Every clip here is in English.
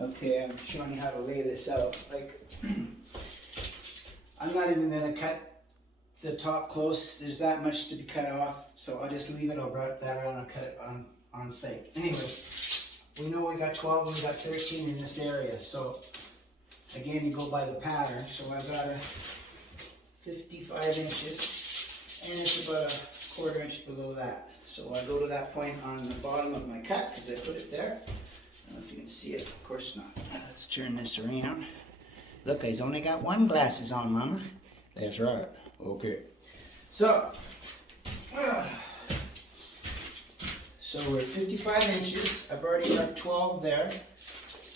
Okay, I'm showing you how to lay this out. Like, I'm not even gonna cut the top close. There's that much to be cut off, so I'll just leave it. I'll wrap that around and cut it on site. Anyway, we know we got 12 and we got 13 in this area. So again, you go by the pattern. So I've got a 55 inches, and it's about a quarter inch below that. So I go to that point on the bottom of my cut because I put it there. I don't know if you can see it, of course not. Let's turn this around. Look, he's only got one glasses on, Mama. That's right. Okay. So we're at 55 inches. I've already got 12 there.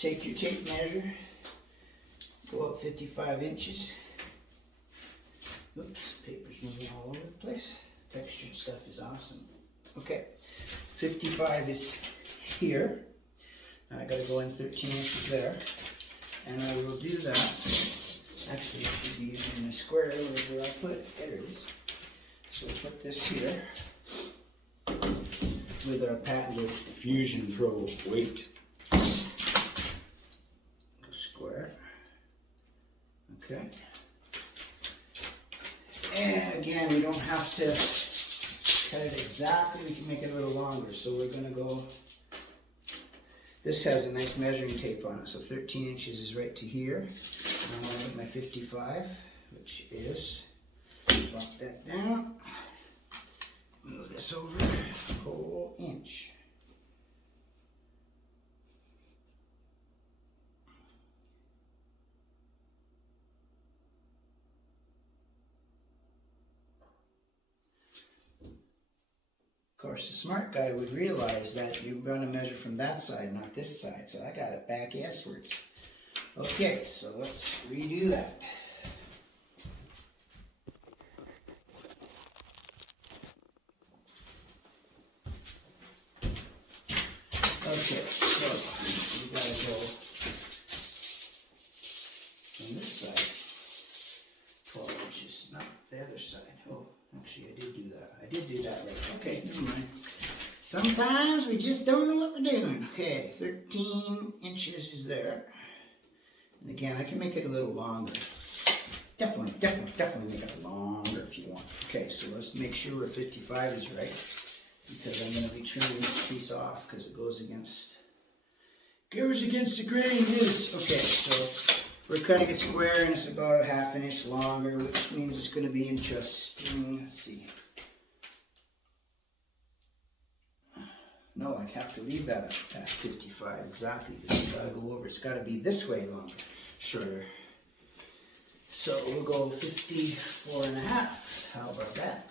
Take your tape measure. Go up 55 inches. Oops, paper's moving all over the place. Textured stuff is awesome. Okay, 55 is here. Now I gotta go in 13 inches there. And I will do that. Actually, I should be using my square. Where I put it? There it is. So we'll put this here with our patented Fusion Pro weight. Go square. Okay. And again, we don't have to cut it exactly. We can make it a little longer. So we're going to go, this has a nice measuring tape on it. So 13 inches is right to here. And I'm going to make my 55, which is, drop that down. Move this over a whole inch. Of course, the smart guy would realize that you're going to measure from that side, not this side. So I got it back S-wards. Okay, so let's redo that. Okay, so we got to go on this side 12 inches, not the other side. Oh. Actually, I did do that. I did do that right. Okay, never mind. Sometimes we just don't know what we're doing. Okay, 13 inches is there. And again, I can make it a little longer. Definitely make it longer if you want. Okay, so let's make sure we're 55 is right. Because I'm going to be trimming this piece off because it goes against the grain. Yes. Okay, so we're cutting it square and it's about a half an inch longer, which means it's going to be interesting. Let's see. No, I have to leave that at 55 exactly because it's got to go over. It's got to be this way longer, shorter. So we'll go 54 and a half. How about that?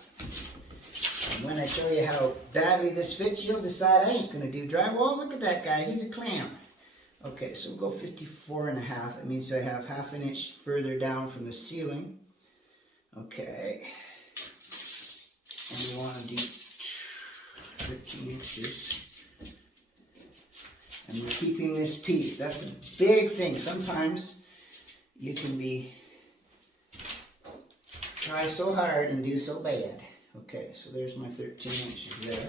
And when I show you how badly this fits, you'll decide I ain't going to do drywall. Look at that guy. He's a clam. Okay, so we'll go 54 and a half. That means I have half an inch further down from the ceiling. Okay. And we want to do 13 inches. And we're keeping this piece. That's a big thing. Sometimes you can try so hard and do so bad. Okay, so there's my 13 inches there.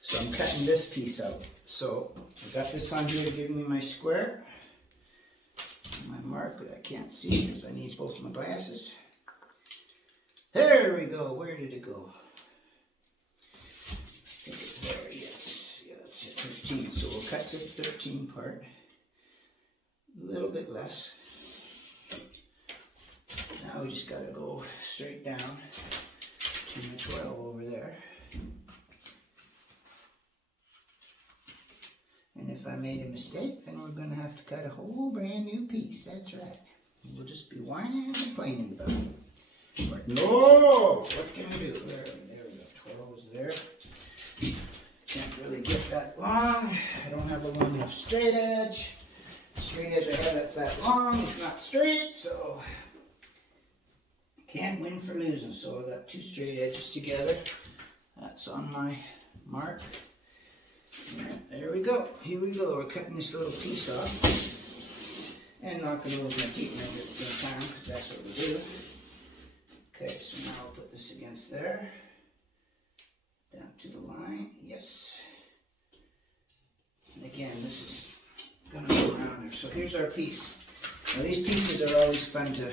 So I'm cutting this piece out. So I got this on here to give me my square. My mark that I can't see because I need both my glasses. There we go. Where did it go? I think it's there. Yes. Yeah, that's it. 13. So we'll cut to the 13 part. A little bit less. Now we just got to go straight down to my 12 over there. And if I made a mistake, then we're going to have to cut a whole brand new piece. That's right. We'll just be whining and complaining about it. But no! What can we do? There we go. 12 is there. Can't really get that long. I don't have a long enough straight edge. The straight edge I have that's that long. It's not straight, so can't win for losing. So I got two straight edges together. That's on my mark. And there we go. Here we go. We're cutting this little piece off and not going to lose my tape measure at the same time because that's what we do. Okay, so now I'll put this against there. Down to the line. Yes. And again, this is going to go around there So here's our piece. Now these pieces are always fun to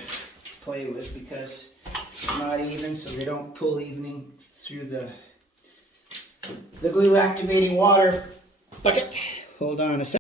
play with because they're not even, so they don't pull evening through the glue activating water bucket. Hold on a second.